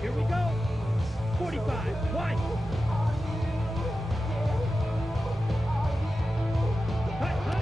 Here we go. 45. One. Hut, hut.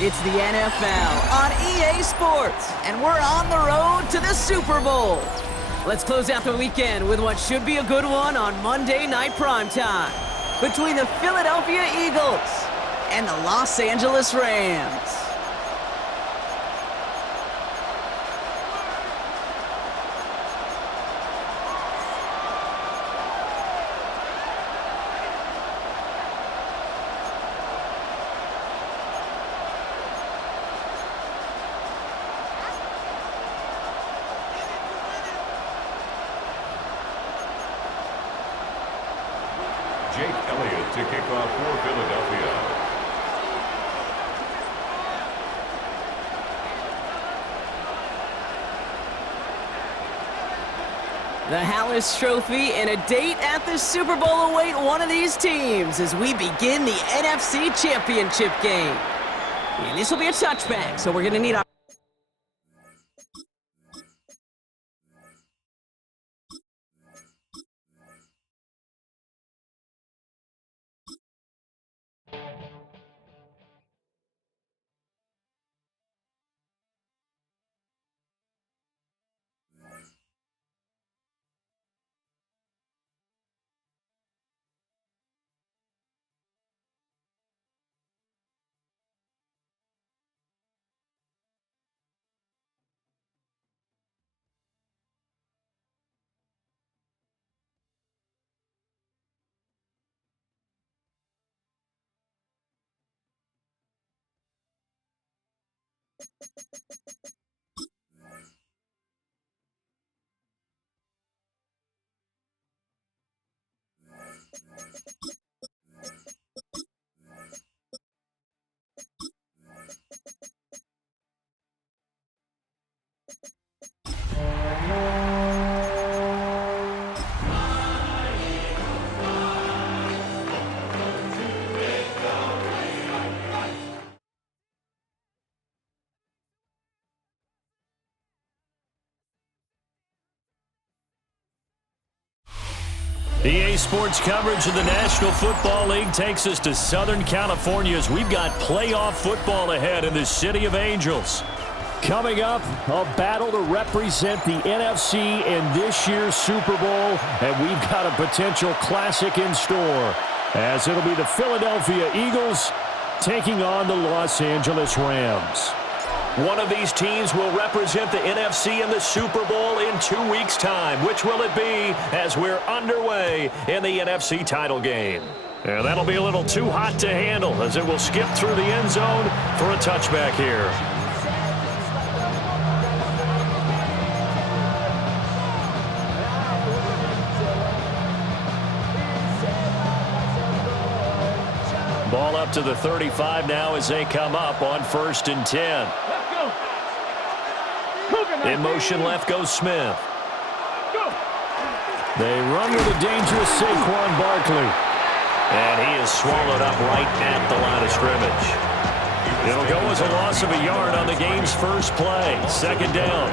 It's the NFL on EA Sports, and we're on the road to the Super Bowl. Let's close out the weekend with what should be a good one on Monday Night Primetime between the Philadelphia Eagles and the Los Angeles Rams. Jake Elliott to kick off for Philadelphia. The Hallis Trophy and a date at the Super Bowl await one of these teams as we begin the NFC Championship game. And this will be a touchback, so we're going to need our... EA Sports coverage of the National Football League takes us to Southern California as we've got playoff football ahead in the City of Angels. Coming up, a battle to represent the NFC in this year's Super Bowl, and we've got a potential classic in store, as it'll be the Philadelphia Eagles taking on the Los Angeles Rams. One of these teams will represent the NFC in the Super Bowl in 2 weeks' time. Which will it be as we're underway in the NFC title game? And that'll be a little too hot to handle as it will skip through the end zone for a touchback here. Ball up to the 35 now as they come up on 1st and 10. In motion left goes Smith. They run with a dangerous Saquon Barkley. And he is swallowed up right at the line of scrimmage. It'll go as a loss of a yard on the game's first play. 2nd down.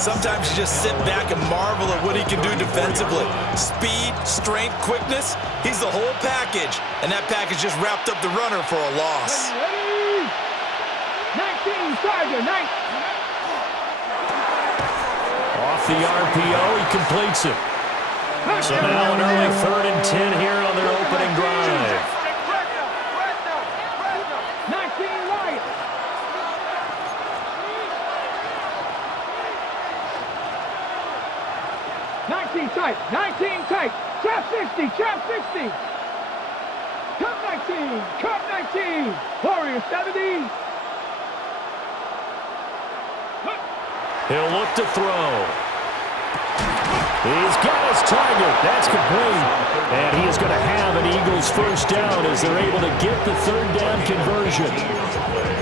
Sometimes you just sit back and marvel at what he can do defensively. Speed, strength, quickness, he's the whole package. And that package just wrapped up the runner for a loss. 19, Tiger, 19. Off the RPO, he completes it. So now an early 3rd and 10 here on their opening drive. 19 right. 19 tight, 19 tight. Trap 60, trap 60. Cut 19, cut 19. Warrior 70. He'll look to throw. He's got his target. That's complete. And he is going to have an Eagles first down as they're able to get the 3rd down conversion.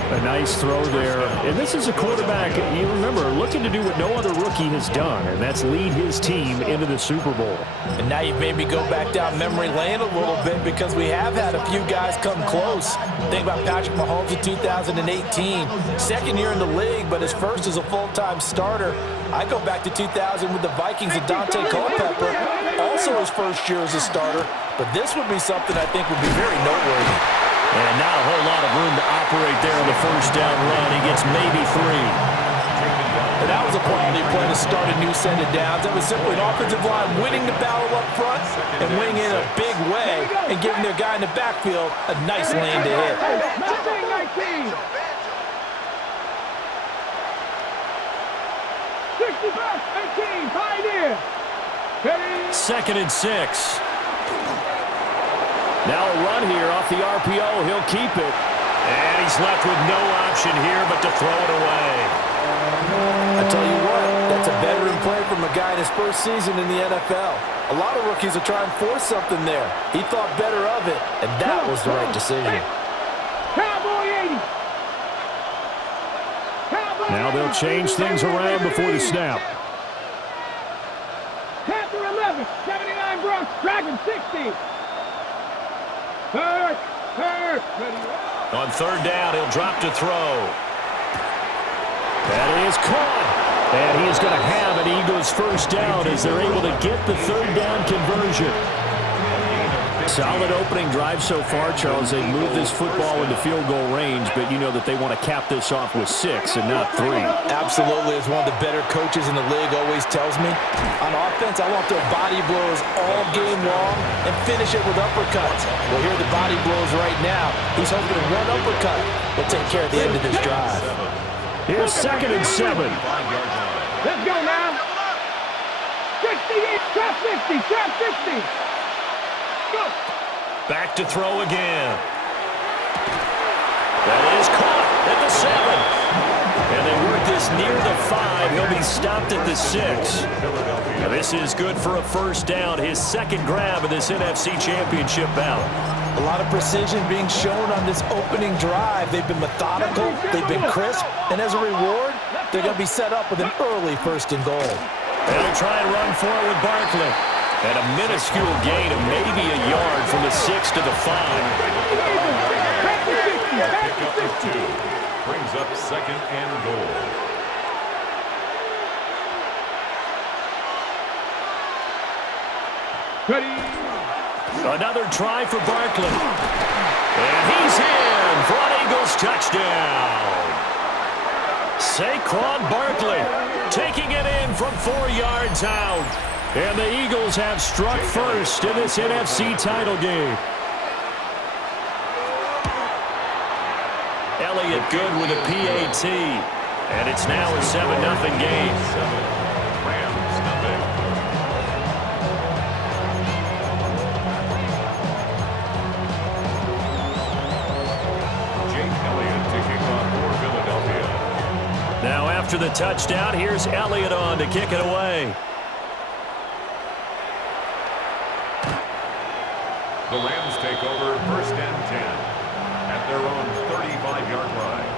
A nice throw there. And this is a quarterback, you remember, looking to do what no other rookie has done, and that's lead his team into the Super Bowl. And now you've made me go back down memory lane a little bit because we have had a few guys come close. Think about Patrick Mahomes in 2018. 2nd year in the league, but his first as a full-time starter. I go back to 2000 with the Vikings and Dante Culpepper. Also his first year as a starter. But this would be something I think would be very noteworthy. And not a whole lot of room to operate there on the first down run. He gets maybe 3. And that was a quality play to start a new set of downs. That was simply an offensive line winning the battle up front and winning in a big way and giving their guy in the backfield a nice lane to hit. 19. 65, 18, Pioneer. 2nd and 6. Now a run here off the RPO. He'll keep it. And he's left with no option here but to throw it away. I tell you what, that's a veteran play from a guy in his first season in the NFL. A lot of rookies will try and force something there. He thought better of it, and that was the right decision. Cowboy 80. Cowboy Now they'll change things around before the snap. Panther 11, 79 Bronx, Dragon 60. Hurt, ready. On 3rd down, he'll drop to throw. That is caught. And he is going to have an Eagles first down as they're able to get the 3rd down conversion. Solid opening drive so far, Charles. They moved this football into field goal range, but you know that they want to cap this off with 6 and not 3. Absolutely. As one of the better coaches in the league always tells me, on offense, I want their body blows all game long and finish it with uppercuts. Well, here are the body blows right now. He's hoping one uppercut will take care of the end of this drive. Here's 2nd and 7. Let's go now. 68, trap 50, trap 50. Go. Back to throw again. That is caught at the 7. And they work this near the 5. He'll be stopped at the 6. Now this is good for a first down. His 2nd grab of this NFC Championship bout. A lot of precision being shown on this opening drive. They've been methodical, they've been crisp, and as a reward, they're going to be set up with an early 1st and goal. They'll try and run for it with Barkley. And a minuscule gain of maybe a yard from the 6 to the 5. Pickup of 2. Brings up 2nd and goal. Ready. Another try for Barkley. And he's in for an Eagles touchdown. Saquon Barkley taking it in from 4 yards out. And the Eagles have struck first in this NFC title game. Elliott good with a PAT. And it's now a 7-0 game. Rams, nothing. Jake Elliott to kick off for Philadelphia. Now after the touchdown, here's Elliott on to kick it away. The Rams take over 1st and 10 at their own 35-yard line.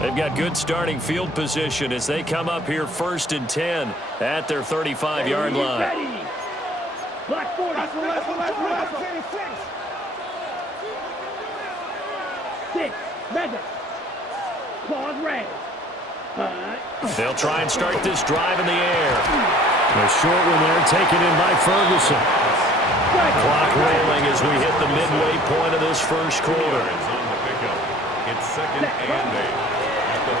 They've got good starting field position as they come up here 1st and 10 at their 35-yard line. Ready. Black 40. Six. Mega. Claws red. They'll try and start this drive in the air. A short one there taken in by Ferguson. Clock rolling as we hit the midway point of this first quarter. Is on the pickup. It's 2nd and 8.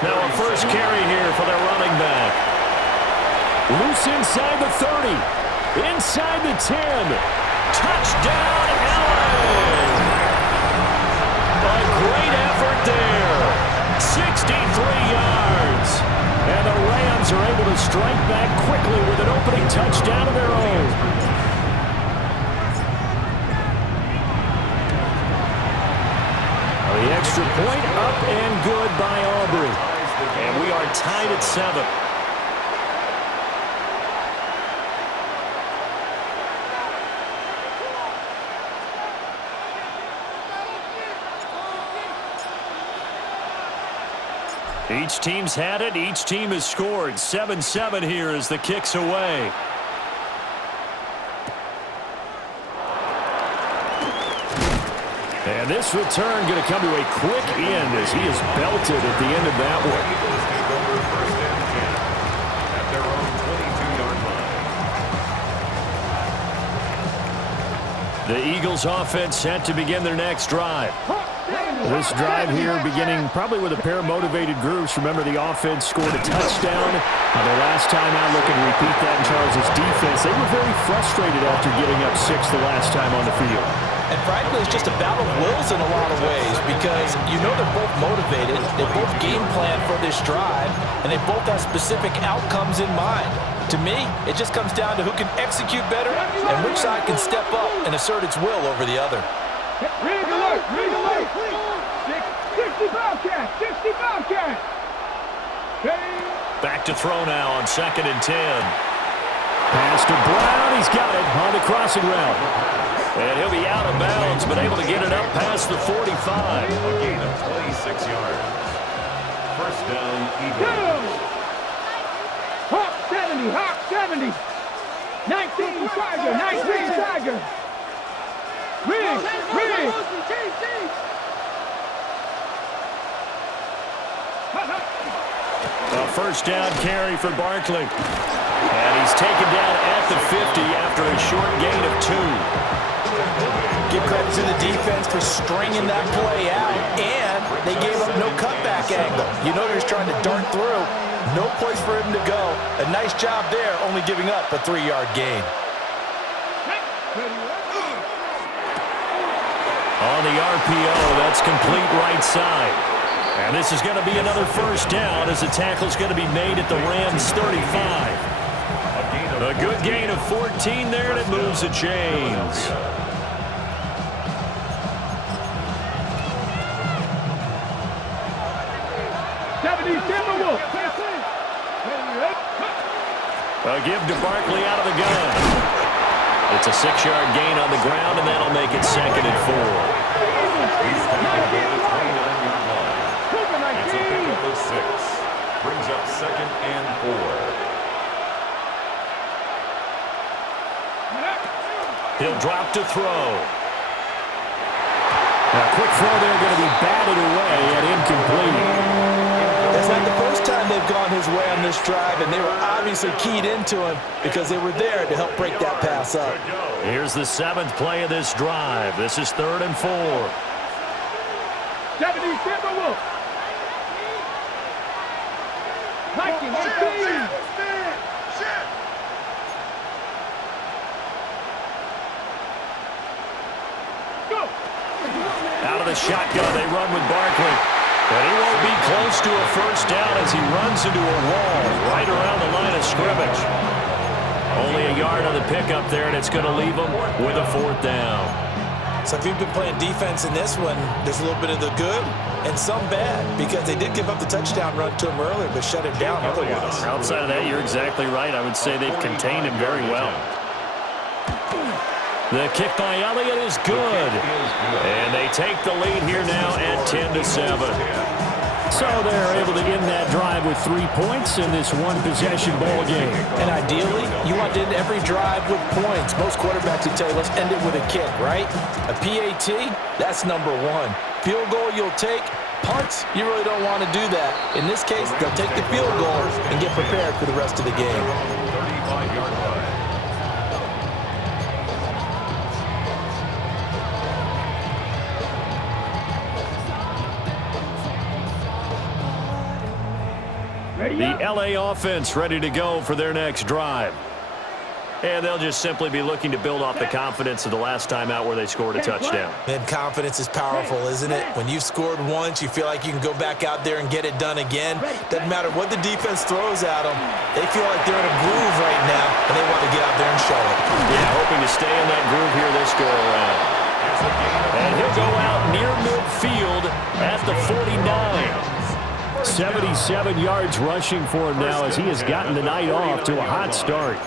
Now a first carry here for their running back. Loose inside the 30. Inside the 10. Touchdown, Allen! A great effort there. 63 yards. And the Rams are able to strike back quickly with an opening touchdown of their own. The extra point up and good by Aubrey. And we are tied at 7. Each team's had it. Each team has scored. 7-7 here as the kick's away. And this return going to come to a quick end as he is belted at the end of that one. Eagles take over 1st and 10 at their own 22-yard line. The Eagles offense set to begin their next drive. This drive here beginning probably with a pair of motivated groups. Remember, the offense scored a touchdown. Their last time out, looking to repeat that in Charles' defense. They were very frustrated after giving up 6 the last time on the field. And frankly, it's just a battle of wills in a lot of ways because you know they're both motivated, they both game plan for this drive, and they both have specific outcomes in mind. To me, it just comes down to who can execute better and which side can step up and assert its will over the other. Rig alert! Rig alert! 60 Bobcat! 60 Bobcat! Back to throw now on 2nd and 10. Pass to Brown. He's got it on the crossing route. And he'll be out of bounds, but able to get it up past the 45. A gain of 26 yards. 1st down, Eagles. Hawk 70, Hawk 70. 19 Tiger, 19 Tiger. Rig. A 1st down carry for Barkley. And he's taken down at the 50 after a short gain of 2. Give credit to the defense for stringing that play out, and they gave up no cutback angle. You know they're just trying to dart through. No place for him to go. A nice job there, only giving up a 3-yard gain. On the RPO, that's complete right side. And this is going to be another 1st down as the tackle's going to be made at the Rams' 35. A good gain of 14 there, and it moves the chains. A give to Barkley out of the gun. It's a 6-yard gain on the ground, and that'll make it 2nd and 4. He's tackled at the 29-yard line. It's a pickup of 6. brings up 2nd and 4. He'll drop to throw. A quick throw there, going to be batted away and incomplete. It's not the first time they've gone his way on this drive, and they were obviously keyed into him because they were there to help break that pass up. Here's the 7th play of this drive. This is 3rd and 4. 70 Timberwolves. 19. Go. Out of the shotgun, they run with Barkley. But he won't be close to a first down as he runs into a wall right around the line of scrimmage. Only a yard on the pickup there, and it's going to leave him with a 4th down. So if you've been playing defense in this one, there's a little bit of the good and some bad because they did give up the touchdown run to him earlier but shut it down otherwise. Outside of that, you're exactly right. I would say they've contained him very well. The kick by Elliott is good. And they take the lead here now at 10-7. So they're able to end that drive with 3 points in this one-possession ball game. And ideally, you want to end every drive with points. Most quarterbacks would tell you, let's end it with a kick, right? A PAT, that's number 1. Field goal you'll take. Punts, you really don't want to do that. In this case, they'll take the field goal and get prepared for the rest of the game. 35-yard line. The LA offense ready to go for their next drive. And they'll just simply be looking to build off the confidence of the last time out where they scored a touchdown. And confidence is powerful, isn't it? When you've scored once, you feel like you can go back out there and get it done again. Doesn't matter what the defense throws at them. They feel like they're in a groove right now, and they want to get out there and show it. Yeah, hoping to stay in that groove here this go-around. And he'll go out near midfield at the 49. 77 yards rushing for him now as he has gotten the night off to a hot start.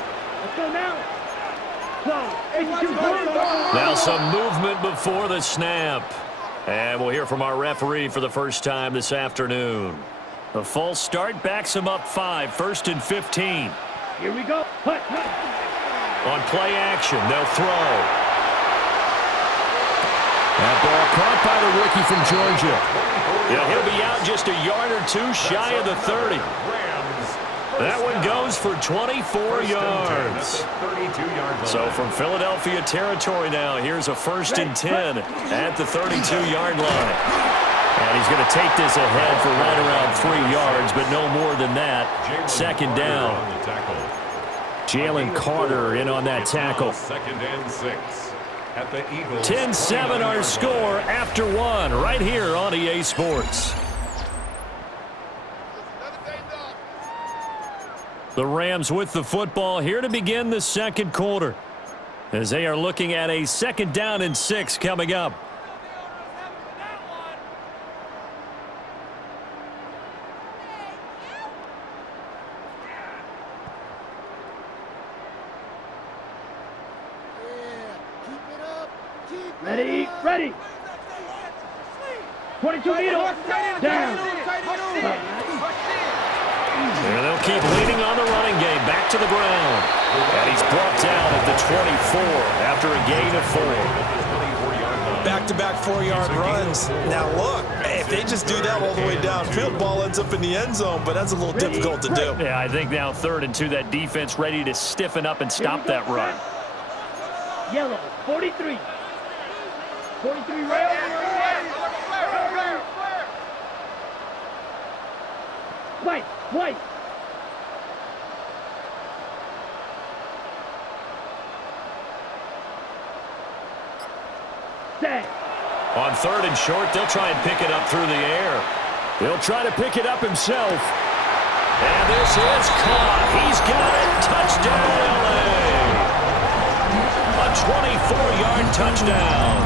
Now some movement before the snap. And we'll hear from our referee for the first time this afternoon. The false start backs him up 5, 1st and 15. Here we go. On play action, they'll throw. That ball caught by the rookie from Georgia. Yeah, he'll be out just a yard or 2 shy of the 30. That one goes for 24 yards. So from Philadelphia territory now, here's a 1st and 10 at the 32-yard line. And he's going to take this ahead for right around 3 yards, but no more than that. 2nd down. Jalen Carter in on that tackle. 2nd and 6. At the Eagles. 10-7 our score after 1 right here on EA Sports. The Rams with the football here to begin the 2nd quarter as they are looking at a 2nd down and 6 coming up. Ready, ready. 22 needle. Down. And they'll keep leaning on the running game. Back to the ground. And he's brought down at the 24 after a gain of 4. Back-to-back 4-yard runs. Now look, if they just do that all the way downfield, ball ends up in the end zone, but that's a little difficult to do. Yeah, I think now 3rd and 2, that defense ready to stiffen up and stop that run. Yellow, 43. 43 rail. White. Set. On 3rd and short, they'll try and pick it up through the air. He'll try to pick it up himself. And this is caught. He's got it. Touchdown, LA. A 24-yard touchdown.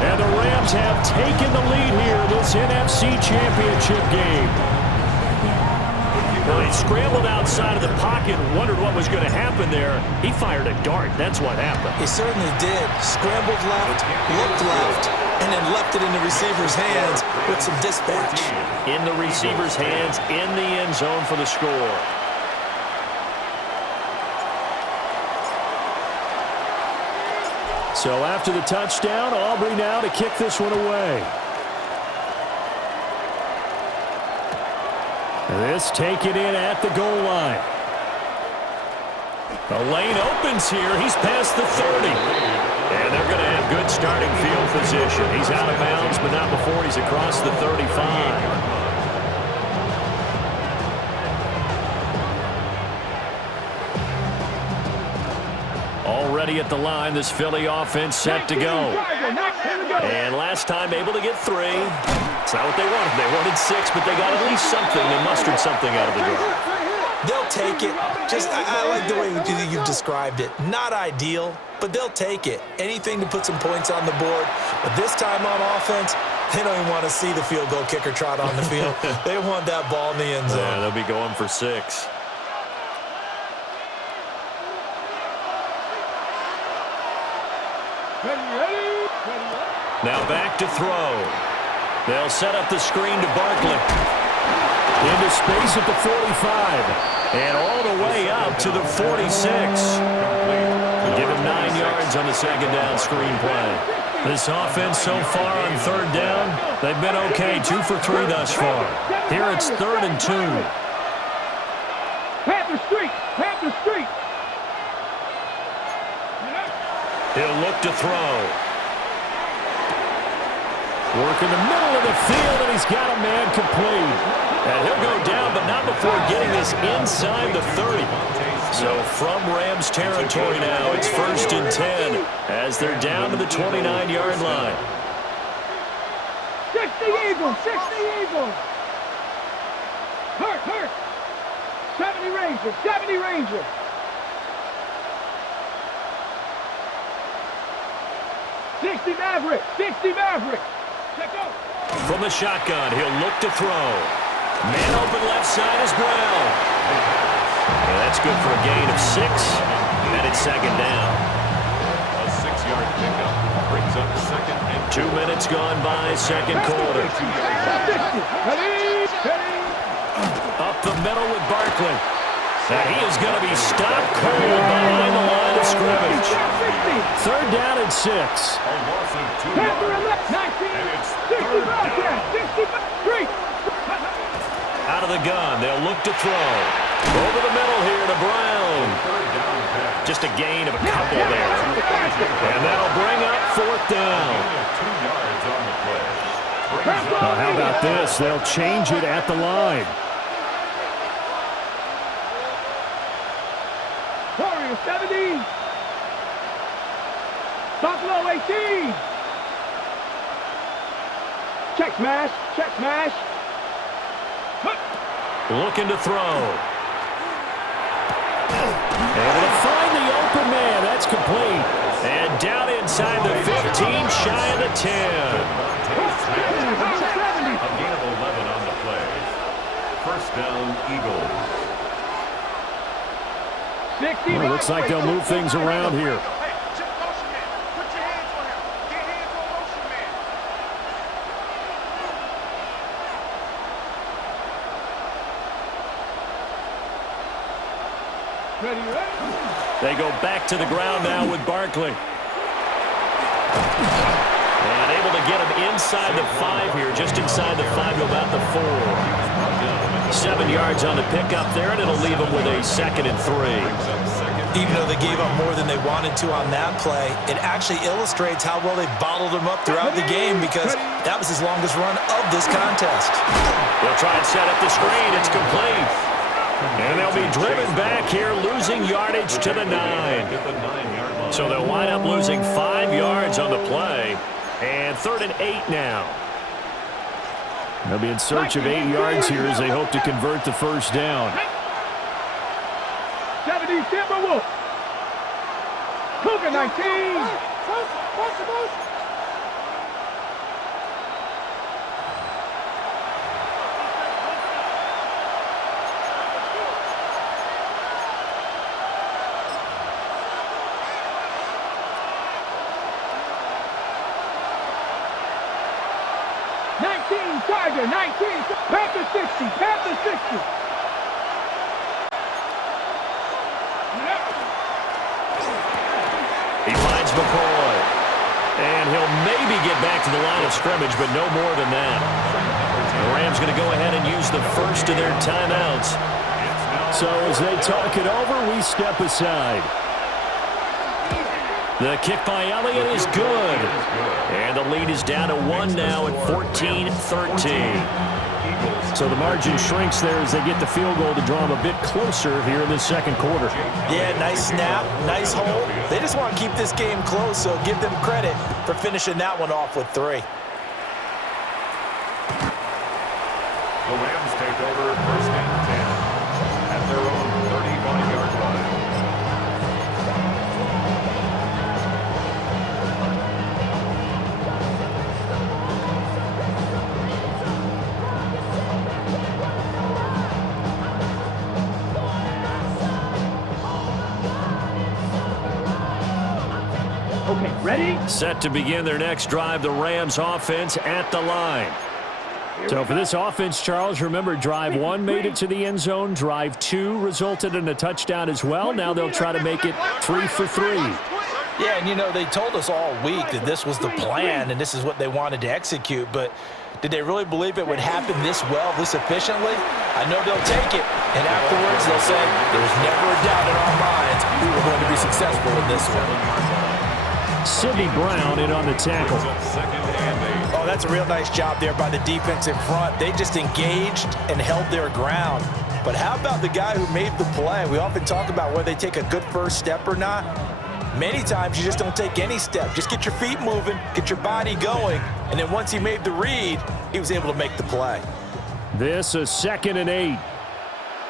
And the Rams have taken the lead here in this NFC Championship game. Well, he scrambled outside of the pocket and wondered what was going to happen there. He fired a dart. That's what happened. He certainly did. Scrambled left, looked left, and then left it in the receiver's hands with some dispatch. In the receiver's hands, in the end zone for the score. So after the touchdown, Aubrey now to kick this one away. This taken in at the goal line. The lane opens here. He's past the 30. And they're going to have good starting field position. He's out of bounds, but not before he's across the 35. Already at the line, this Philly offense set to go. And last time able to get 3. It's not what they wanted. They wanted 6, but they got at least something. They mustered something out of the drive. They'll take it. I like the way you've described it. Not ideal, but they'll take it. Anything to put some points on the board. But this time on offense, they don't even want to see the field goal kicker trot on the field. They want that ball in the end zone. Yeah, they'll be going for 6. Now back to throw. They'll set up the screen to Barkley. Into space at the 45. And all the way up to the 46. Give him 9 yards on the second down screen play. This offense so far on third down, they've been okay. 2 for 3 thus far. Here it's 3rd and 2. Panther Street! Panther Street! He'll look to throw. Work in the middle of the field, and he's got a man complete. And he'll go down, but not before getting this inside the 30. So from Rams territory now, it's 1st and 10 as they're down to the 29-yard line. 60 Eagles! 60 Eagles! Hurt! 70 Rangers! 70 Rangers! Maverick! Check out. From the shotgun, he'll look to throw. Man open left side is Brown. And that's good for a gain of 6. And it's 2nd down. A 6-yard pickup brings up 2nd and 2 minutes gone by, second quarter. Ready. Up the middle with Barkley. And he is going to be stopped cold behind the line of scrimmage. 3rd down and 6. a loss of 2 Panther yards. left, 19, And it's 60 3rd down. Bobcat, 60 Street. Out of the gun, they'll look to throw. Over the middle here to Brown. 3rd down pass. Just a gain of a couple there. And that'll bring up 4th down. Gain of 2 yards on the play. Brings up Now, how about this? They'll change it at the line. Warriors 70. Buffalo 18. Check smash. Looking to throw. Able to find the open man. That's complete. And down inside the 15, shy of the 10. a gain of 11 on the play. 1st down, Eagles. 60. Well, it looks like they'll move things around here. Ready. They go back to the ground now with Barkley. And able to get him inside the 5 here, just inside the 5 to about the 4. 7 yards on the pickup there, and it'll leave him with a 2nd and 3. Even though they gave up more than they wanted to on that play, it actually illustrates how well they bottled him up throughout the game because that was his longest run of this contest. They'll try and set up the screen. It's complete. And they'll be driven back here, losing yardage to the 9. So they'll wind up losing 5 yards on the play. And 3rd and 8 now. They'll be in search of 8 yards here as they hope to convert the 1st down. 70 Timberwolves. Cougar 19. Panther 19, Panther 60, Panther 60. He finds McCoy. And he'll maybe get back to the line of scrimmage, but no more than that. The Rams going to go ahead and use the first of their timeouts. So as they talk it over, we step aside. The kick by Elliott is good. And the lead is down to 1 now at 14-13. So the margin shrinks there as they get the field goal to draw them a bit closer here in the second quarter. Yeah, nice snap, nice hold. They just want to keep this game close, so give them credit for finishing that one off with 3. The Rams take over first and 10 at their own 35-yard line. Okay, ready? Set to begin their next drive, the Rams offense at the line. So for this offense, Charles, remember drive 1 made it to the end zone. Drive 2 resulted in a touchdown as well. Now they'll try to make it 3 for 3. Yeah, and you know, they told us all week that this was the plan and this is what they wanted to execute, but did they really believe it would happen this well, this efficiently? I know they'll take it, and afterwards they'll say, there's never a doubt in our minds we were going to be successful in this one. Sidney Brown in on the tackle. Oh, that's a real nice job there by the defense in front. They just engaged and held their ground. But how about the guy who made the play? We often talk about whether they take a good first step or not. Many times you just don't take any step. Just get your feet moving, get your body going, and then once he made the read, he was able to make the play. This is 2nd and 8.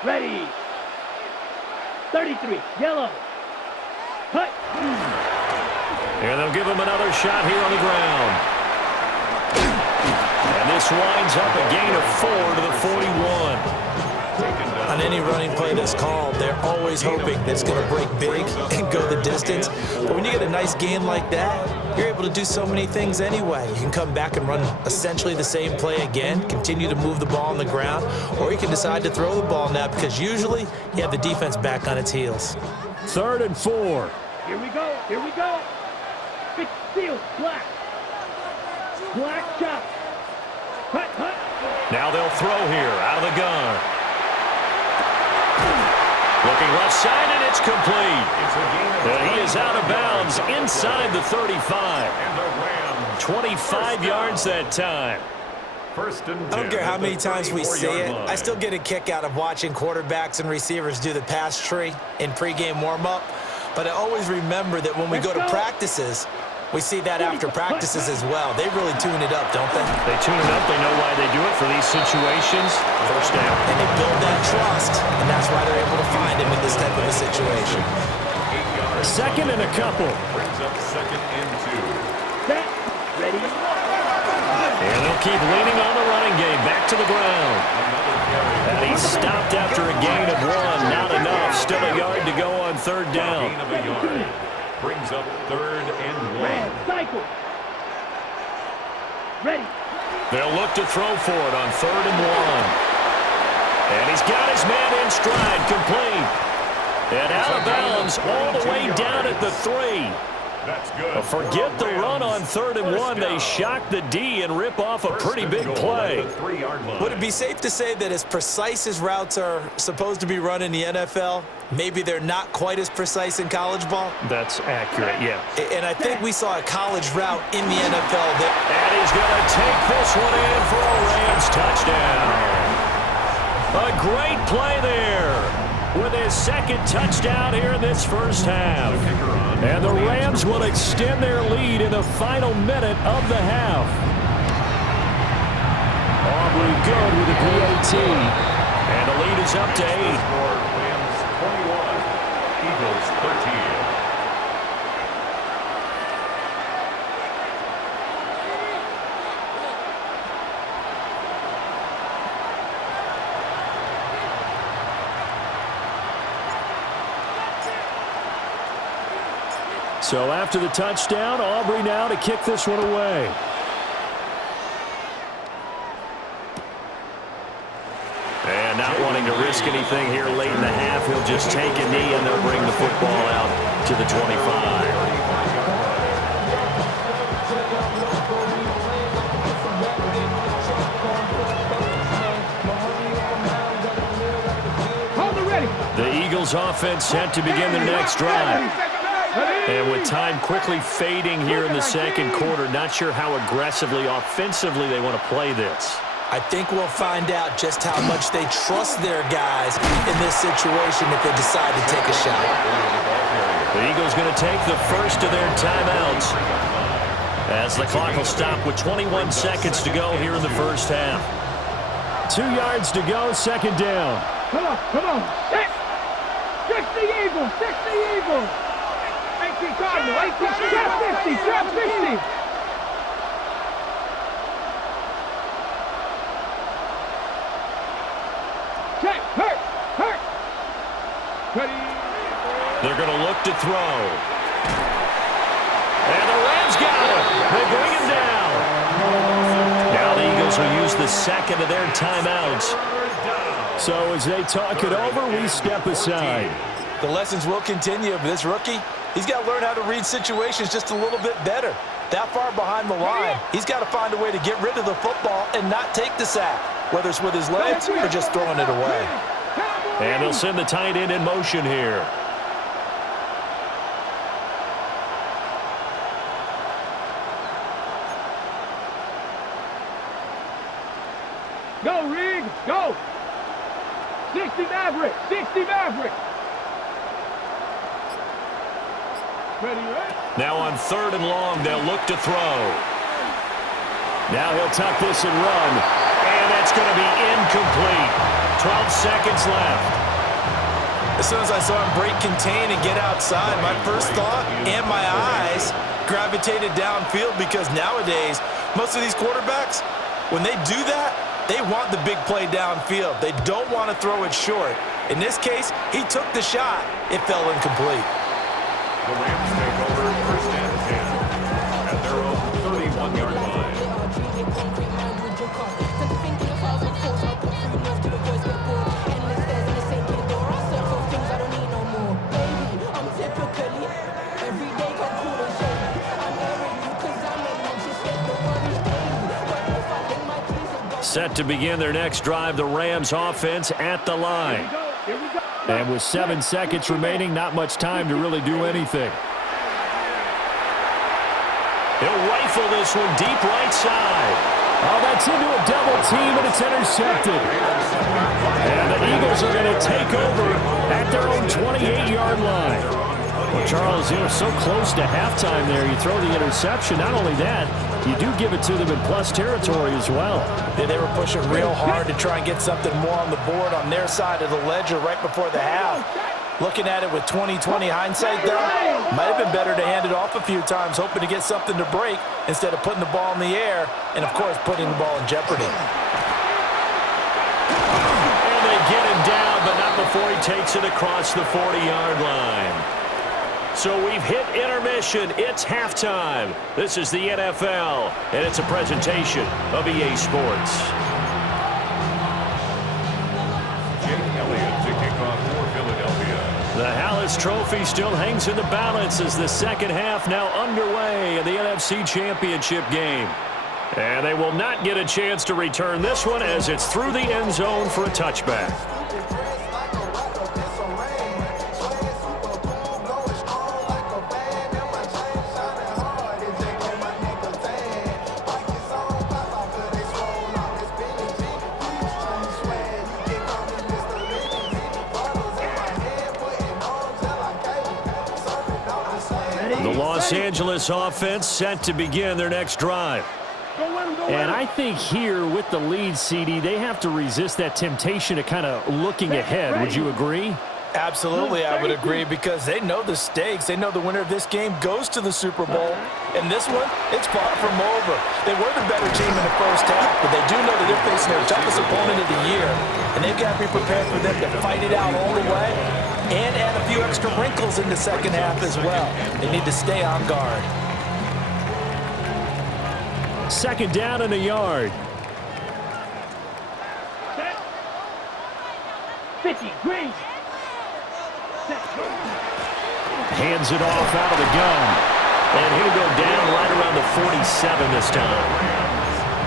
Ready. 33, yellow. Cut. And they'll give him another shot here on the ground. And this winds up a gain of 4 to the 41. On any running play that's called, they're always hoping that it's going to break big and go the distance. But when you get a nice gain like that, you're able to do so many things anyway. You can come back and run essentially the same play again, continue to move the ball on the ground, or you can decide to throw the ball now because usually you have the defense back on its heels. 3rd and 4. Here we go, here we go. Big field, black. Black shot. Cut, cut. Now they'll throw here out of the gun. Looking left side, and it's complete. And he is out of bounds inside the 35. 25 yards that time. First and 10. I don't care how many times we see it, I still get a kick out of watching quarterbacks and receivers do the pass tree in pregame warm-up. But I always remember that when we go to practices, we see that after practices as well. They really tune it up, don't they? They tune it up. They know why they do it for these situations. First down. And they build that trust, and that's why they're able to find him in this type of a situation. 2nd and a couple. Brings up 2nd and 2. Set. Ready. And they'll keep leaning on the running game. Back to the ground. And he's stopped after a gain of 1. Not enough. Still a yard to go on 3rd down. Gain of a yard. Brings up 3rd and 1. Cycle. Ready. They'll look to throw for it on 3rd and 1. And he's got his man in stride, complete. And out of bounds all the way down at the 3. That's good. But forget the run on 3rd and 1. They shock the D and rip off a pretty big play. Would it be safe to say that as precise as routes are supposed to be run in the NFL, maybe they're not quite as precise in college ball? That's accurate, yeah. And I think we saw a college route in the NFL that... And he's going to take this one in for a Rams touchdown. A great play there with his 2nd touchdown here in this first half. And the Rams will extend their lead in the final minute of the half. Aubrey good with a PAT. And the lead is up to 8. Rams 21, Eagles 13. So after the touchdown, Aubrey now to kick this one away. not wanting to risk anything here late in the half. He'll just take a knee, and they'll bring the football out to the 25. The Eagles offense set to begin their next drive. And with time quickly fading here in the second quarter, not sure how aggressively, offensively they want to play this. I think we'll find out just how much they trust their guys in this situation if they decide to take a shot. The Eagles going to take the first of their timeouts as the clock will stop with 21 seconds to go here in the first half. 2 yards to go, second down. Come on. 6 the Eagles, 6 the Eagles. 18 Cardinal, 18, trap 50, trap 50. Check, hurt. Ready. They're going to look to throw. And the Rams got him. They bring him down. Now the Eagles will use the second of their timeouts. So as they talk it over, we step aside. The lessons will continue. This rookie, he's got to learn how to read situations just a little bit better. That far behind the line, he's got to find a way to get rid of the football and not take the sack, whether it's with his legs or just throwing it away. And they'll send the tight end in motion here. Go, Rig, go. 60 Maverick, 60 Maverick. Ready? Now on 3rd and long, they'll look to throw. Now he'll tuck this and run. And that's going to be incomplete. 12 seconds left. As soon as I saw him break contain and get outside, my first thought and my eyes gravitated downfield, because nowadays, most of these quarterbacks, when they do that, they want the big play downfield. They don't want to throw it short. In this case, he took the shot. It fell incomplete. The Rams take over first and 10 at their own 31-yard line. Set to begin their next drive, the Rams offense at the line. And with 7 seconds remaining, not much time to really do anything. He'll rifle this one deep right side. Oh, that's into a double team, and it's intercepted. And the Eagles are going to take over at their own 28-yard line. Well, Charles, you know, so close to halftime there. You throw the interception. Not only that, you do give it to them in plus territory as well. Yeah, they were pushing real hard to try and get something more on the board on their side of the ledger right before the half. Looking at it with 20/20 hindsight, though, might have been better to hand it off a few times, hoping to get something to break instead of putting the ball in the air and, of course, putting the ball in jeopardy. And they get him down, but not before he takes it across the 40-yard line. So we've hit intermission. It's halftime. This is the NFL, and it's a presentation of EA Sports. Jake Elliott to kick off for Philadelphia. The Hallis Trophy still hangs in the balance as the second half now underway in the NFC Championship game. And they will not get a chance to return this one as it's through the end zone for a touchback. The Los Angeles offense set to begin their next drive. And I think here with the lead, CD, they have to resist that temptation of kind of looking ahead. Would you agree? Absolutely, I would agree, because they know the stakes. They know the winner of this game goes to the Super Bowl. And this one, it's far from over. They were the better team in the first half, but they do know that they're facing their toughest opponent of the year. And they've got to be prepared for them to fight it out all the way and add a few extra wrinkles in the second half as well. They need to stay on guard. Second down and a yard. 50, green. Hands it off out of the gun. And he'll go down right around the 47 this time.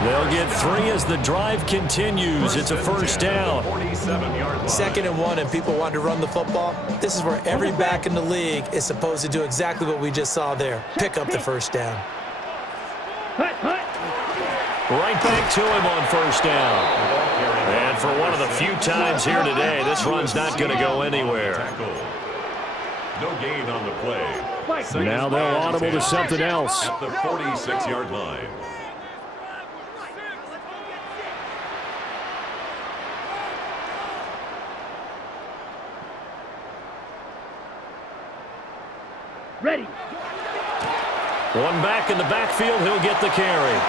They'll get 3 as the drive continues. It's a first down. 2nd and 1, and people want to run the football. This is where every back in the league is supposed to do exactly what we just saw there. Pick up the first down. Right back to him on first down. And for one of the few times here today, this run's not going to go anywhere. No gain on the play. Now they'll audible to something else. At the 46-yard line. Ready. One back in the backfield, he'll get the carry.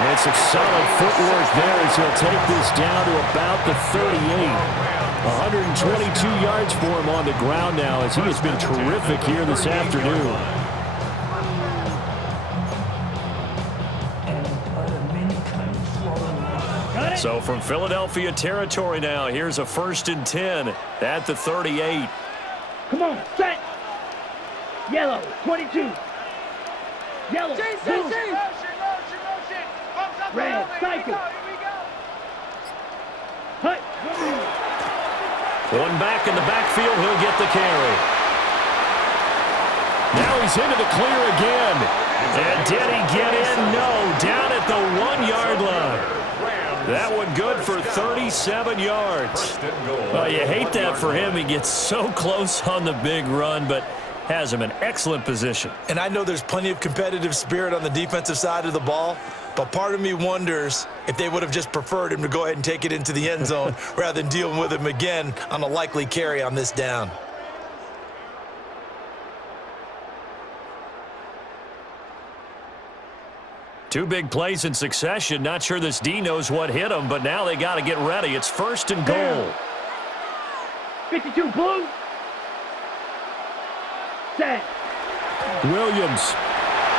And some solid footwork there as he'll take this down to about the 38. 122 yards for him on the ground now as he has been terrific here this afternoon. So from Philadelphia territory now, here's a 1st and 10 at the 38. Come on, set. Yellow, 22. Yellow, blue. Red, cycle. Hut. One back in the backfield, he'll get the carry. Now he's into the clear again. And did he get in? No, down at the 1-yard line. That one good for 37 yards. Well, you hate that for him. He gets so close on the big run, but has him in excellent position. And I know there's plenty of competitive spirit on the defensive side of the ball, but part of me wonders if they would have just preferred him to go ahead and take it into the end zone rather than dealing with him again on a likely carry on this down. Two big plays in succession. Not sure this D knows what hit him, but now they got to get ready. It's 1st and goal. 52 blue. Set. Williams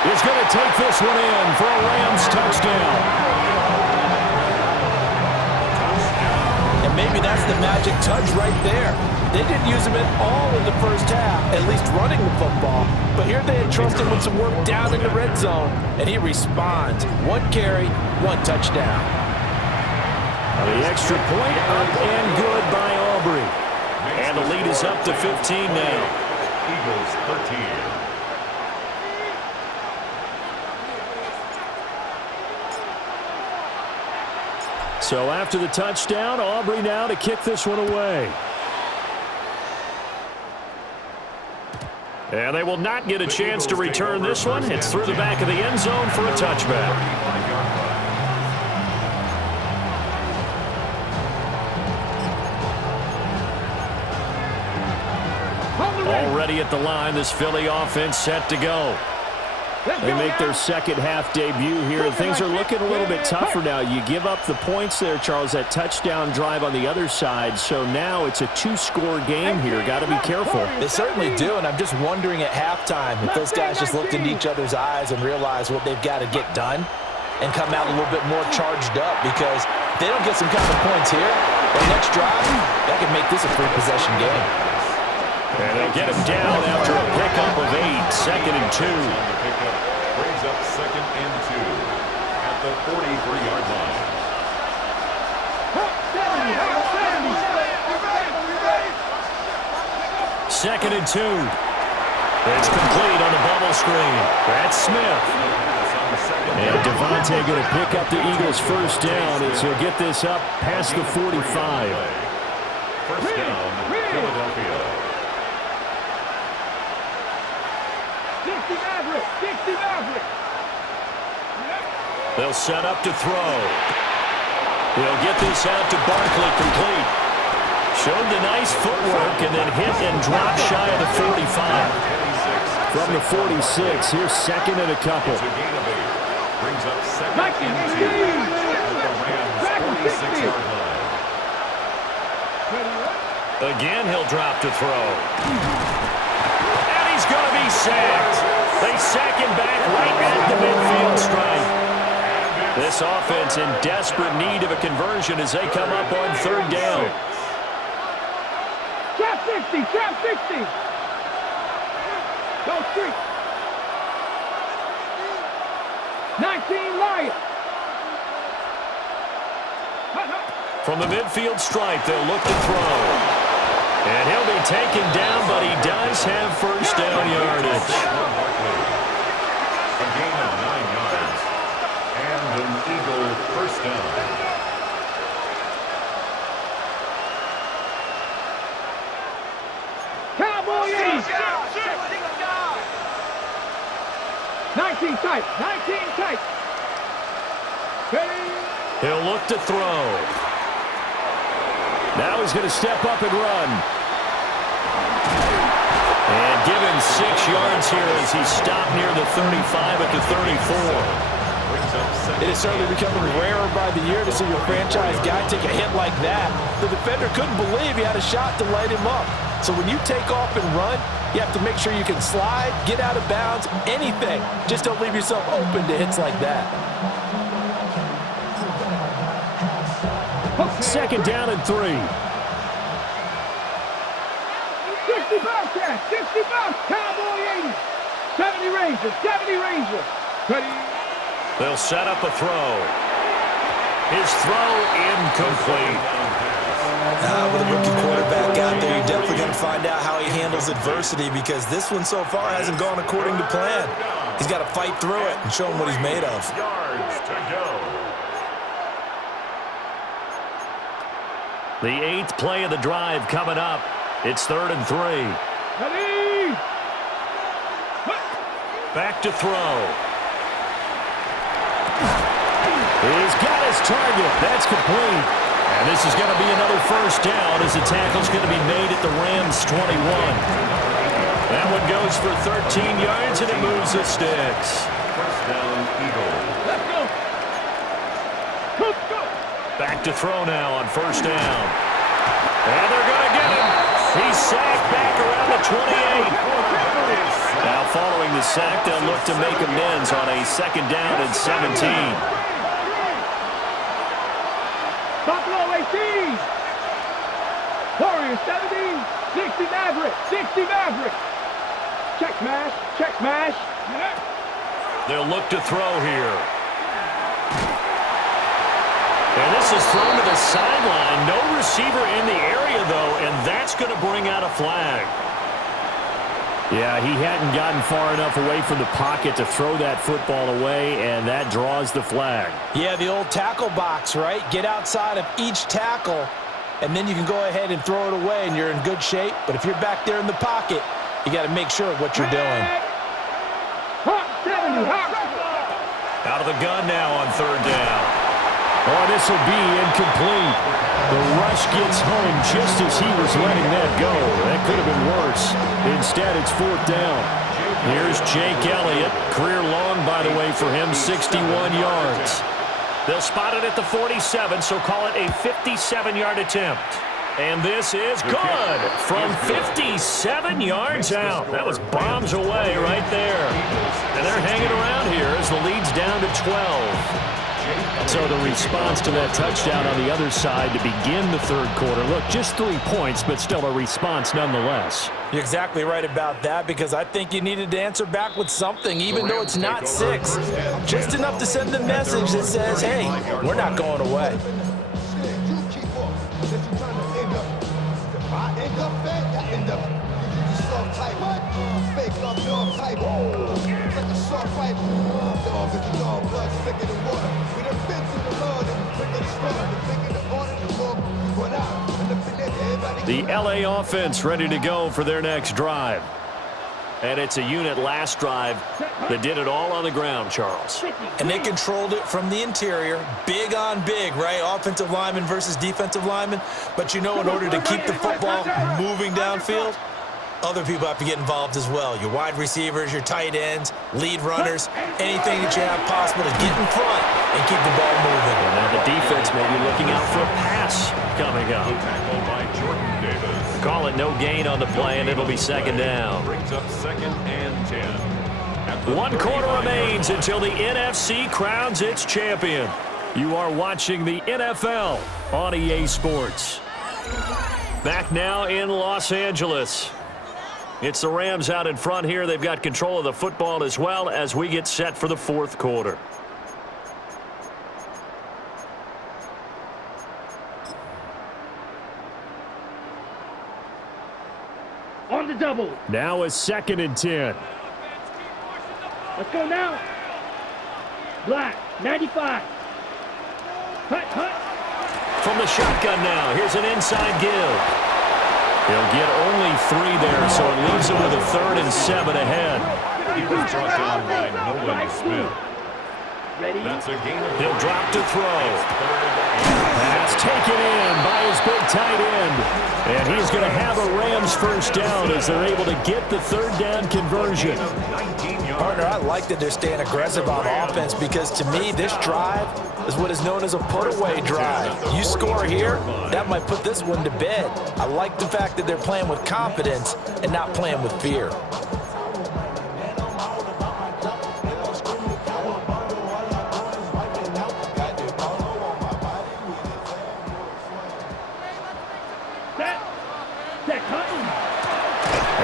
is going to take this one in for a Rams touchdown. And maybe that's the magic touch right there. They didn't use him at all in the first half, at least running the football. But here they entrust him with some work down in the red zone, and he responds. 1 carry, 1 touchdown. The extra point up and good by Aubrey. And the lead is up to 15 now. Eagles 13. So after the touchdown, Aubrey now to kick this one away. And they will not get a chance to return this one. It's through the back of the end zone for a touchback. Already at the line, this Philly offense set to go. They make their second half debut here, and things are looking a little bit tougher now. You give up the points there, Charles, that touchdown drive on the other side, so now it's a 2-score game here. Got to be careful. They certainly do, and I'm just wondering at halftime if those guys just looked into each other's eyes and realized what they've got to get done and come out a little bit more charged up, because if they don't get some kind of points here, the next drive, that could make this a 3-possession game. And they'll get him down after a pickup of 8, 2nd and 2. Brings up 2nd and 2 at the 43-yard line. 2nd and 2. It's complete on the bubble screen. That's Smith. And Devontae going to pick up the Eagles' first down as he'll get this up past the 45. First down, Philadelphia. 60 Maverick! 60 Maverick! They'll set up to throw. He'll get this out to Barkley, complete. Showed the nice footwork and then hit and drop shy of the 45. From the 46, here's 2nd and a couple. Brings up 2nd and 2 at the Rams' 46-yard line. Again, he'll drop to throw. And he's going to be sacked. They sack him back right at the midfield stripe. This offense in desperate need of a conversion as they come up on 3rd down. 50, trap 50. Go street. 19 Lion. From the midfield stripe, they'll look to throw. And he'll be taken down, but he does have first down yardage. A gain of 9 yards. And an Eagle first down. Cowboy 80. 19 tight. 19 tight. Ready? He'll look to throw. Now he's going to step up and run. And give him 6 yards here as he's stopped near the 35 at the 34. It is certainly becoming rarer by the year to see your franchise guy take a hit like that. The defender couldn't believe he had a shot to light him up. So when you take off and run, you have to make sure you can slide, get out of bounds, anything. Just don't leave yourself open to hits like that. Second down and 3. 60 Bobcats, 60 Bob, Cowboy 80. 70 Rangers, 70 Rangers. Ready? They'll set up a throw. His throw incomplete. With a rookie quarterback out there, you're definitely going to find out how he handles adversity because this one so far hasn't gone according to plan. He's got to fight through it and show him what he's made of. Yards to go. The 8th play of the drive coming up. It's 3rd and 3. Ready? Back to throw. He's got his target. That's complete. And this is going to be another first down as the tackle's going to be made at the Rams' 21. That one goes for 13 yards, and it moves the sticks. First down, Eagle. Let's go. Let's go. Back to throw now on first down. And they're going to get him. He's sacked back around the 28. Now following the sack, they'll look to make amends on a second down and 17. Buffalo 18. Warriors 17. 60 Maverick. 60 Maverick. Check smash. Check smash. They'll look to throw here. And this is thrown to the sideline. No receiver in the area, though, and that's going to bring out a flag. Yeah, he hadn't gotten far enough away from the pocket to throw that football away, and that draws the flag. Yeah, the old tackle box, right? Get outside of each tackle, and then you can go ahead and throw it away, and you're in good shape. But if you're back there in the pocket, you got to make sure of what you're doing. Out of the gun now on third down. Oh, this will be incomplete. The rush gets home just as he was letting that go. That could have been worse. Instead, it's 4th down. Here's Jake Elliott. Career long, by the way, for him, 61 yards. They'll spot it at the 47, so call it a 57-yard attempt. And this is good from 57 yards out. That was bombs away right there. And they're hanging around here as the lead's down to 12. So the response to that touchdown on the other side to begin the third quarter. Look, just 3 points, but still a response nonetheless. You're exactly right about that because I think you needed to answer back with something, even though it's not 6. Just enough to send a message that says, hey, we're not going away. The LA offense ready to go for their next drive. And it's a unit last drive that did it all on the ground, Charles. And they controlled it from the interior, big on big, right? Offensive lineman versus defensive lineman. But you know, in order to keep the football moving downfield, other people have to get involved as well. Your wide receivers, your tight ends, lead runners, anything that you have possible to get in front and keep the ball moving. And now the defense may be looking out for a pass coming up. Tackled by Jordan Davis. Call it no gain on the play, and it'll be second down. Brings up 2nd and 10. At the 1 quarter 35 remains until the NFC crowns its champion. You are watching the NFL on EA Sports. Back now in Los Angeles. It's the Rams out in front here. They've got control of the football as well as we get set for the fourth quarter. On the double. Now a 2nd and 10. Let's go now. Black, 95. Hut. From the shotgun now, here's an inside give. He'll get only 3 there, so it leaves him with a 3rd and 7 ahead. He was brought down by Nolan Smith. Ready? That's a gain of He'll drop to throw. Pass taken in by his big tight end. And he's going to have a Rams first down as they're able to get the 3rd down conversion. Partner, I like that they're staying aggressive on offense because to me, this drive is what is known as a put-away drive. You score here, that might put this one to bed. I like the fact that they're playing with confidence and not playing with fear.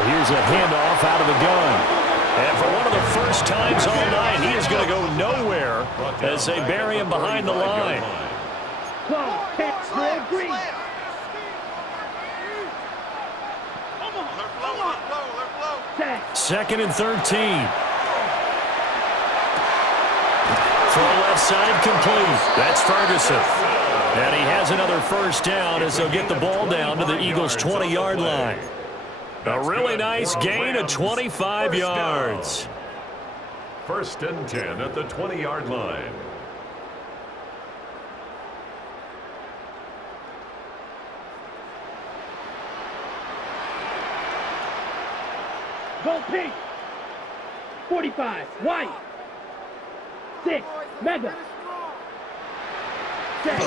Here's a handoff out of the gun. And for one of the first times all night, he is going to go nowhere as they bury him behind the line. Second and 13. Throw left side complete. That's Ferguson. And he has another first down as they'll get the ball down to the Eagles' 20-yard line. A really nice gain of 25 yards. 1st and 10 at the 20-yard line. Go pink. 45. White. 6. Mega. 7.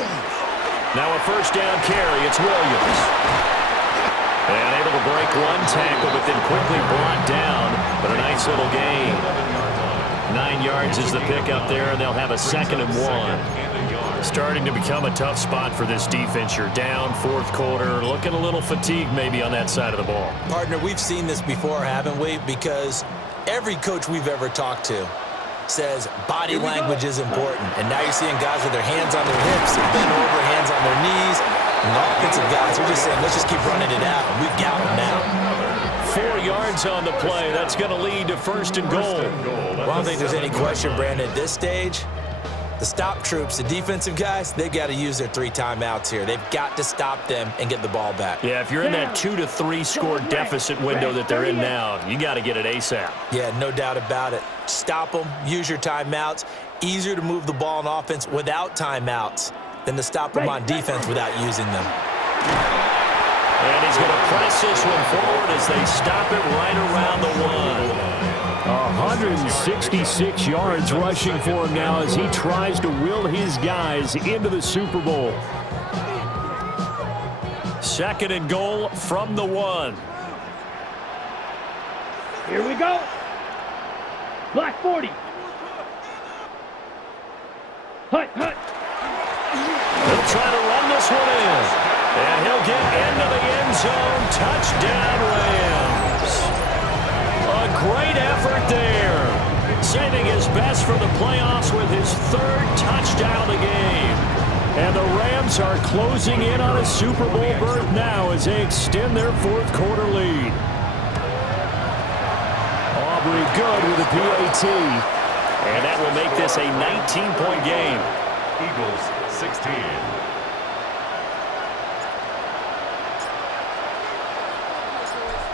Now a first down carry. It's Williams. And able to break one tackle, but then quickly brought down. But a nice little gain. 9 yards is the pick up there, and they'll have a 2nd and 1. Starting to become a tough spot for this defense. You're down 4th quarter, looking a little fatigued maybe on that side of the ball. Partner, we've seen this before, haven't we? Because every coach we've ever talked to says body language is important. And now you're seeing guys with their hands on their hips and bent over, hands on their knees. And the offensive guys are just saying, let's just keep running it out. We've got them now. 4 yards on the play. That's going to lead to 1st and goal. Well, I don't think there's any question, Brandon, at this stage. The stop troops, the defensive guys, they've got to use their 3 timeouts here. They've got to stop them and get the ball back. Yeah, if you're in that 2 to 3 score deficit window that they're in now, you got to get it ASAP. Yeah, no doubt about it. Stop them, use your timeouts. Easier to move the ball on offense without timeouts than to stop them on defense without using them. And he's going to press this one forward as they stop it right around the 1. 166 yards rushing for him now as he tries to will his guys into the Super Bowl. 2nd and goal from the 1. Here we go. Black 40. Hut. He'll try to run this one in. And he'll get into the end zone. Touchdown, Rams. A great effort there. Saving his best for the playoffs with his 3rd touchdown of the game. And the Rams are closing in on a Super Bowl berth now as they extend their 4th quarter lead. Aubrey good with a PAT. And that will make this a 19-point game. Eagles 16.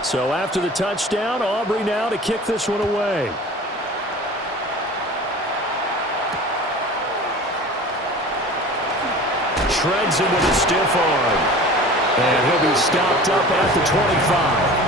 So after the touchdown, Aubrey now to kick this one away. Shreds him with a stiff arm. And he'll be stopped up at the 25.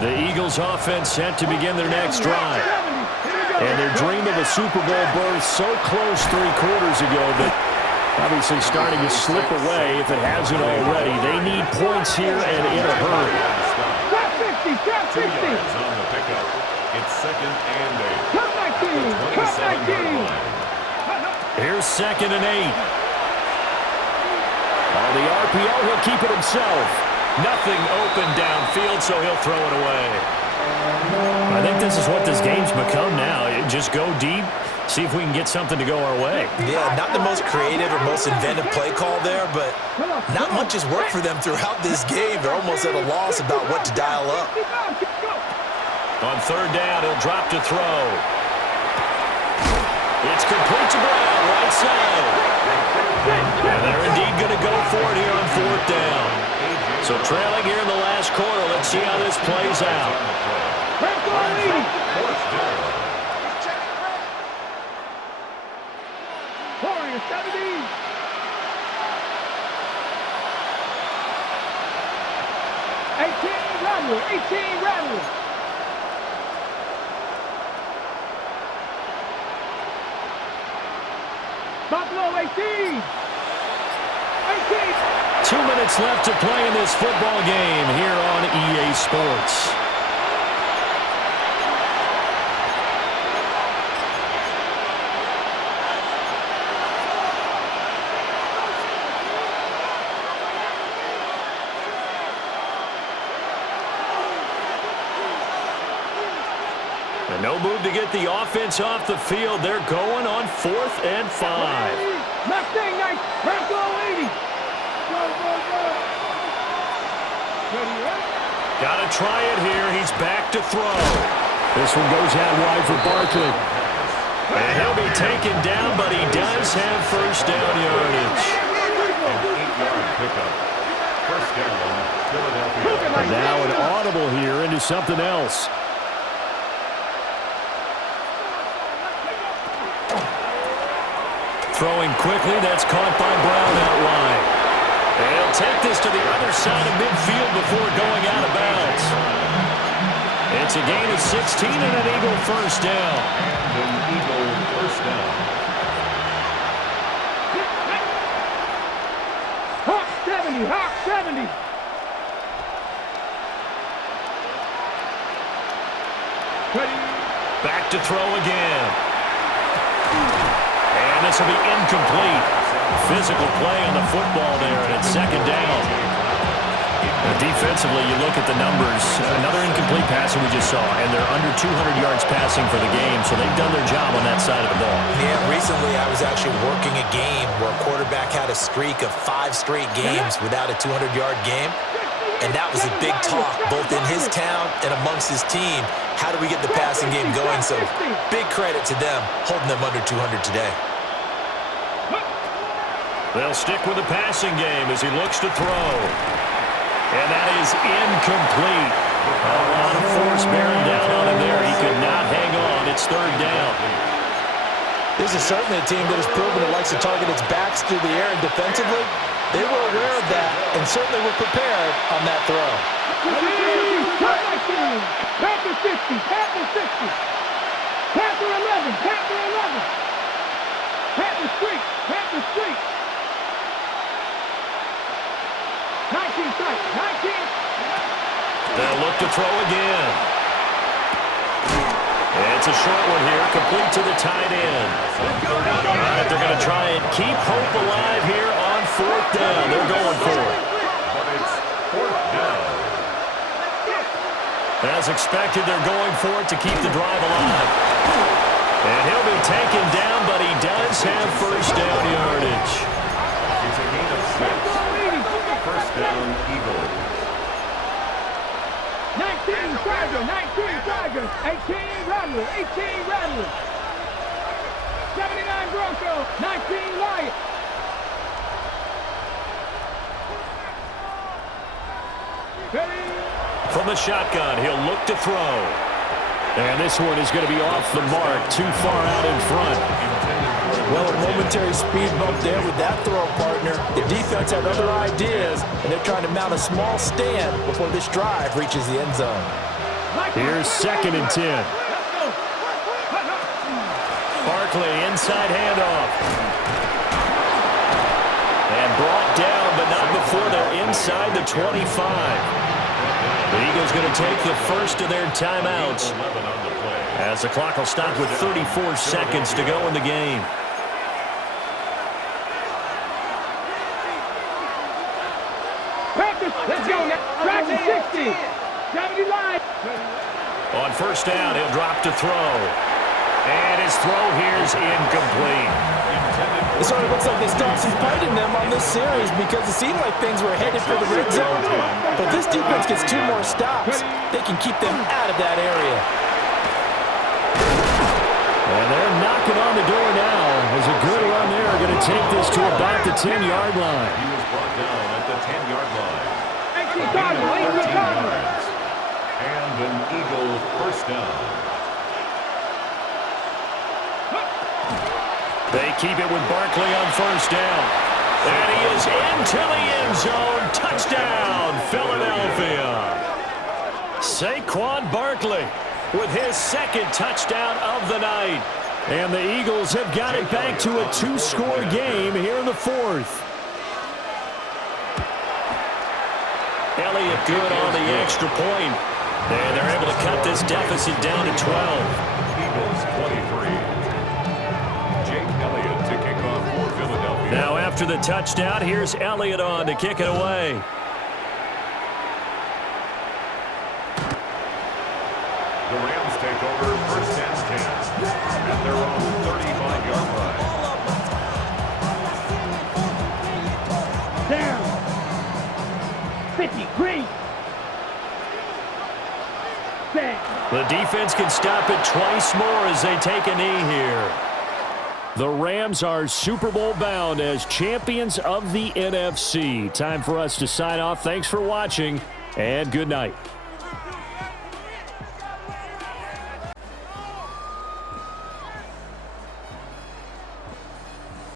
The Eagles offense set to begin their next drive. And their dream of a Super Bowl berth so close 3 quarters ago, but obviously starting to slip away if it hasn't already. They need points here and in a hurry. Trap 2 50. yards on the pickup. It's 2nd and 8. Cut 19. Cut 19. Here's 2nd and 8. On the RPO, he'll keep it himself. Nothing open downfield, so he'll throw it away. I think this is what this game's become now. Just go deep, see if we can get something to go our way. Yeah, not the most creative or most inventive play call there, but not much has worked for them throughout this game. They're almost at a loss about what to dial up. On 3rd down, he'll drop to throw. It's complete to Brown, right side. And they're indeed going to go for it here on 4th down. So trailing here in the last quarter, let's see how this plays out. Warriors 70. Rattler, 18 Rattler. Buffalo 18. 18. 2 minutes left to play in this football game here on EA Sports. And no move to get the offense off the field. They're going on 4th and 5. Mustang Knight, Buffalo 80. Got to try it here. He's back to throw. This one goes out wide for Barkley. And he'll be taken down, but he does have 1st down yardage. An 8-yard pickup. 1st down, Philadelphia. And now an audible here into something else. Throwing quickly, that's caught by Brown out wide. And he'll take this to the other side of midfield before going out of bounds. It's a gain of 16 and an Eagle 1st down. And an Eagle 1st down. Hawk 70, Hawk 70. Back to throw again. And this will be incomplete. Physical play on the football there, and it's 2nd down. Defensively, you look at the numbers. Another incomplete passing we just saw, and they're under 200 yards passing for the game, so they've done their job on that side of the ball. Yeah, recently I was actually working a game where a quarterback had a streak of 5 straight games without a 200-yard game, and that was a big talk both in his town and amongst his team. How do we get the passing game going? So big credit to them holding them under 200 today. They'll stick with the passing game as he looks to throw. And that is incomplete. A lot of force bearing down on him there. He could not hang on. It's 3rd down. This is certainly a team that has proven it likes to target its backs through the air, and defensively, they were aware of that and certainly were prepared on that throw. Panther 60, Panther 60. Panther 11, Panther 11. Panther streak, Panther streak. 19 strike, 19. They'll look to throw again. It's a short one here, complete to the tight end. All right, they're going to try and keep hope alive here on 4th down. They're going for it. But it's 4th down. As expected, they're going for it to keep the drive alive. And he'll be taken down, but he does have 1st down yardage. It's a gain of 6. 1st down, Eagle. 19 Tiger, 19 Tiger. 18 Rattler, 18 Rattler. 79 Bronco, 19 Lion. From the shotgun, he'll look to throw. And this one is going to be off the mark, too far out in front. Well, a momentary speed bump there with that throw, partner. The defense had other ideas, and they're trying to mount a small stand before this drive reaches the end zone. Here's 2nd and 10. Barkley, inside handoff. And brought down, but not before they're inside the 25. The Eagles going to take the first of their timeouts as the clock will stop with 34 seconds to go in the game. Practice. Let's go now. Practice 60. 70 line. On first down, he'll drop to throw. And his throw here is incomplete. It sort of looks like they stopped some fight in them on this series because it seemed like things were headed for the red zone. But this defense gets 2 more stops. They can keep them out of that area. And they're knocking on the door now as a good run there are going to take this to about the 10-yard line. He was brought down at the 10-yard line. And an Eagle first down. They keep it with Barkley on first down. And he is into the end zone. Touchdown, Philadelphia. Saquon Barkley with his second touchdown of the night. And the Eagles have got it back to a 2-score game here in the fourth. Elliott good on the extra point. And they're able to cut this deficit down to 12. Eagles 23. To kick off for Philadelphia. Now after the touchdown, here's Elliott on to kick it away. The Rams take over first and 10 at their own 35-yard Down. 50. Green. The defense can stop it twice more as they take a knee here. The Rams are Super Bowl bound as champions of the NFC. Time for us to sign off. Thanks for watching, and good night.